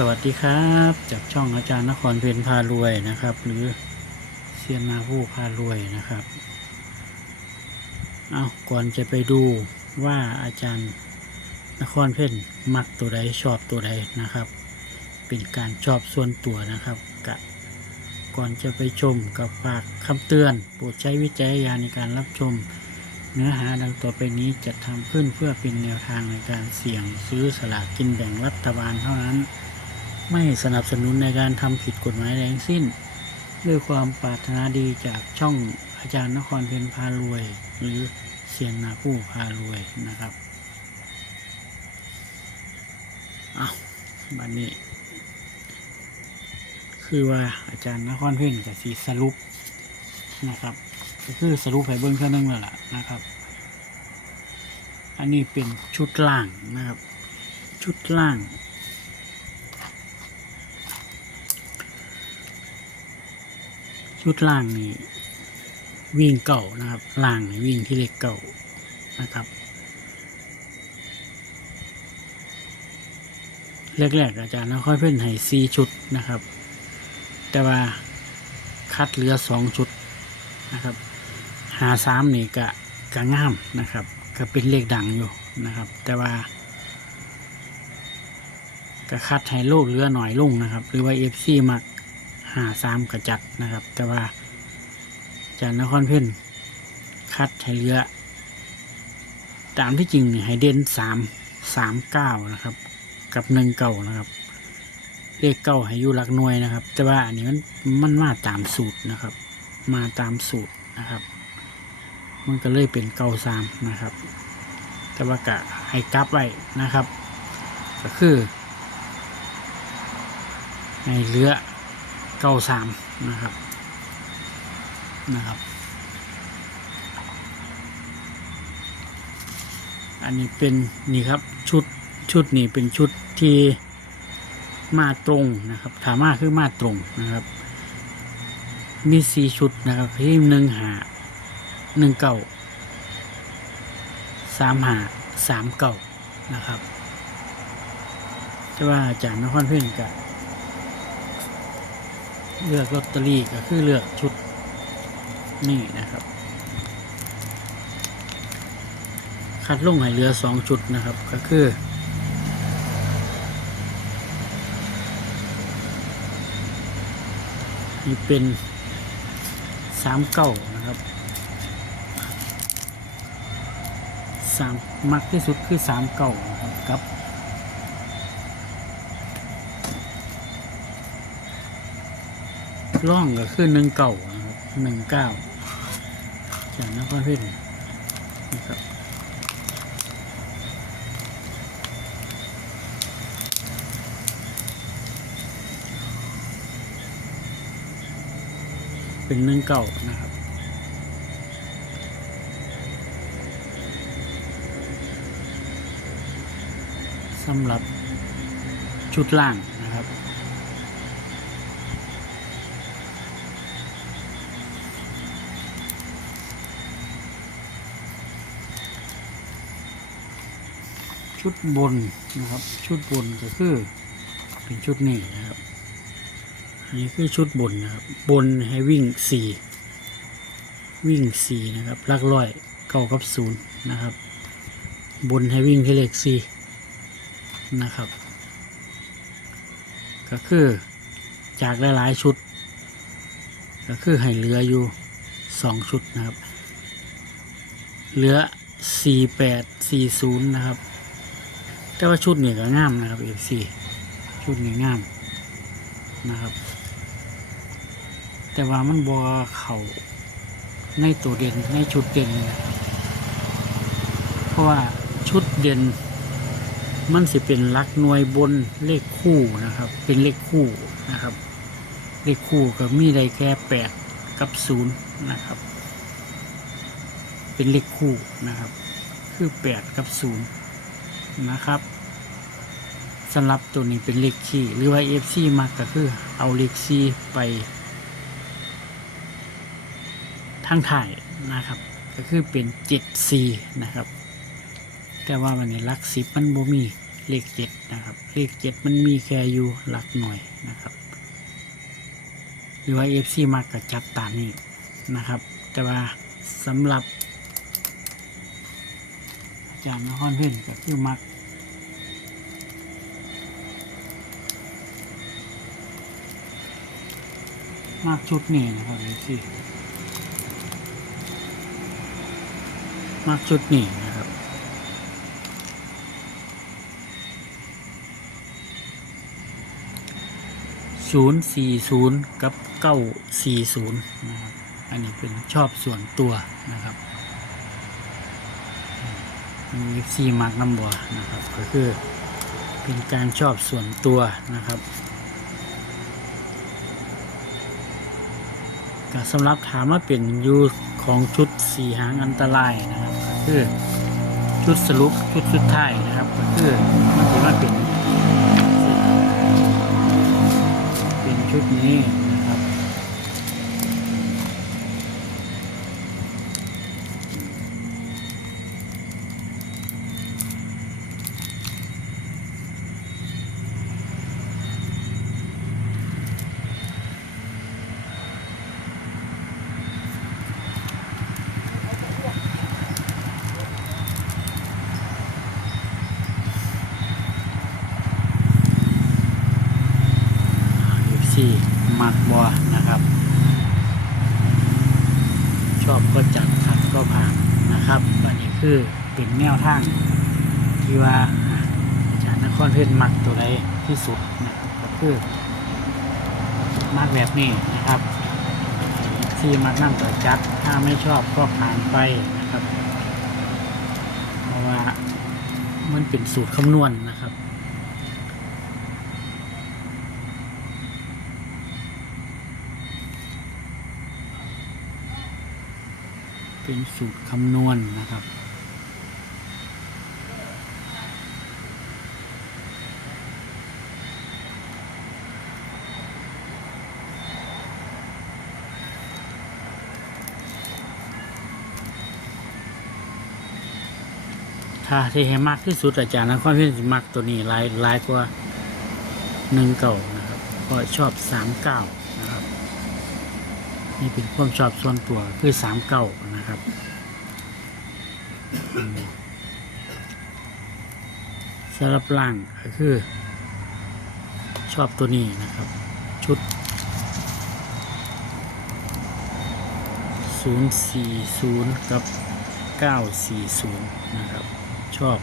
สวัสดีครับจากช่องอาจารย์นครเพนพารวยนะครับ หรือเซียนนาผู้พารวยนะครับ เอาก่อนจะไปดูว่าอาจารย์นครเพนมักตัวใดชอบตัวใดนะครับ เป็นการชอบส่วนตัวนะครับกะก่อนจะไปชมกับฝากคำเตือนโปรดใช้วิจารณญาณในการรับชม เนื้อหาดังต่อไปนี้จะทำขึ้นเพื่อเป็นแนวทางในการเสี่ยงซื้อสลากกินแบ่งรัฐบาลเท่านั้น ไม่สนับสนุนในการทำผิดกฎหมายแรงสิ้น ด้วยความปรารถนาดีจากช่องอาจารย์นครเพ็ญพารวย หรือเซียนนาผู้พารวยนะครับเอาบันนี้ คือว่าอาจารย์นครเพ็ญกับสีสรุปนะครับก็คือสรุปให้เบิ้งเท่านึงแล้วล่ะนะครับ อันนี้เป็นชุดล่างนะครับ ชุดล่าง ชุดล่างนี่วิ่งเก่านะครับ ล่างนี่วิ่งที่เลขเก่านะครับแรกๆอาจารย์ค่อยเพิ่นให้สี่ชุดนะครับ แต่ว่าคัดเหลือสองชุดนะครับหาสามนี่กะกะง่ามนะครับก็เป็นเลขดังอยู่นะครับ แต่ว่าก็คัดให้โลกเหลือหน่อยลงนะครับ หรือว่าเอฟซีมัก หาสามกระจัดนะครับ แต่ว่าจารย์นครเพ่นคัดให้เหลือ ตามที่จริงนี่ให้เด่นสามสามเก้านะครับ กับหนึ่งเก้านะครับเลขเก้าให้อยู่หลักหน่วยนะครับ แต่ว่าอันนี้มันมันมาตามสูตรนะครับ มาตามสูตรนะครับ มันก็เลยเป็นเก้าสามนะครับ แต่ว่ากะให้กลับไว้นะครับ ก็คือในเรือ เก้าสามนะครับนะครับ อันนี้เป็นนี่ครับชุดชุดนี้เป็นชุดที่มาตรงนะครับถามมาคือมาตรงนะครับ มีสี่ชุดนะครับที่หนึ่งหาหนึ่งเก่าสามหาสามเก่านะครับแต่ว่าอาจารย์นครเพ่นกับ เลือกลอตเตอรี่ก็คือเลือกชุดนี่นะครับ คัดลงให้เหลือสองชุดนะครับก็คือนี่เป็นสามเก้านะครับสามมักที่สุดคือสามเก้านะครับกับ ร่องก็คือหนึ่งเก่านะครับหนึ่งเก้าจากนครพ่นนะครับเป็นหนึ่งเก่านะครับ สำหรับชุดล่างนะครับ ชุดบนนะครับ ชุดบนก็คือเป็นชุดนี้นะครับนนี้คือชุดบนนะครับ บนให้วิ่งสี่วิ่งสี่นะครับลักร้อยเก้ากับศูนย์นะครับ บนให้วิ่งที่เลขสี่นะครับ ก็คือจากหลายๆชุด ก็คือให้เหลืออยู่สองชุดนะครับ เหลือสี่แปดสี่ศูนย์นะครับ แต่ว่าชุดนี่ก็งามนะครับ F4 ชุดนี้งามนะครับ แต่ว่ามันบอเขาในตัวเด่นในชุดเด่นนะเพราะว่าชุดเด่น มันสิเป็นลักหน่วยบนเลขคู่นะครับ เป็นเลขคู่นะครับ เลขคู่ก็มีได้แค่แปดกับศูนย์นะครับ เป็นเลขคู่นะครับ คือแปดกับศูนย์นะครับ สำหรับตัวนี้เป็นเลขคีย์หรือว่า FC มากก็คือเอาเลขคีย์ไปทางถ่ายนะครับ ก็คือเป็น 7C นะครับ แต่ว่าวันนี้ลักสิบมันบ่มีเลขเจ็ดนะครับ เลขเจ็ดมันมีแค่อยู่หลักหน่วยนะครับ หรือว่าเอฟซีมากกับจัดตามนี้นะครับ แต่ว่าสำหรับอาจารย์นครเพื่อนก็คือมัก มากชุดนี้นะครับเอฟซีมากชุดนี้นะครับศูนย์สี่ศูนย์กับเก้าสี่ศูนย์นะครับอันนี้เป็นชอบส่วนตัวนะครับมีซีมาร์กน้ำบัวนะครับก็คือเป็นการชอบส่วนตัวนะครับ ก็สำหรับถามว่าเป็นยูของชุดสีหางอันตรายนะครับก็คือชุดสรุปชุดชุดท้ายนะครับก็คือมันถือว่าเป็นเป็นชุดนี้ ซีมักบอนะครับ ชอบก็จัดขัดก็ผ่านนะครับอันนี้คือเป็นแนวทางที่ว่าอาจารย์นครเพชรมักตัวใดที่สุดนะครับก็คือมักแบบนี้นะครับที่มักนั่งต่อจัดถ้าไม่ชอบก็ผ่านไปนะครับ เพราะว่ามันเป็นสูตรคำนวณนะครับ เป็นสูตรคำนวณนะครับ ถ้าที่ให้มากที่สุดอาจารย์นครเพียนสิมักตัวนี้หลายหลายกว่าหนึ่งเก่านะครับ ก็ชอบสามเก้า นี่เป็นความชอบส่วนตัวคือสามเก้านะครับสำหรับล่างก็คือ ชอบตัวนี้นะครับ ชุด 040 กับ 940 นะครับ ชอบ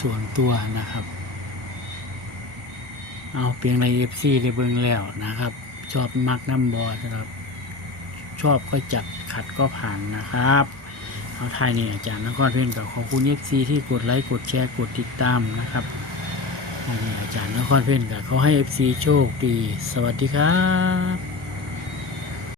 ส่วนตัวนะครับ เอาเพียงในเอฟซีได้เบิ่งแล้วนะครับ ชอบมักน้ำบอสำหรับ ชอบก็จัดขัดก็ผ่านนะครับเอาทายนี่อาจารย์นครเพียนกับขอบคุณเอฟซีที่กดไลค์กดแชร์กดติดตามนะครับอาจารย์นครเพียนกับเขาให้เอฟซีโชคดี สวัสดีครับ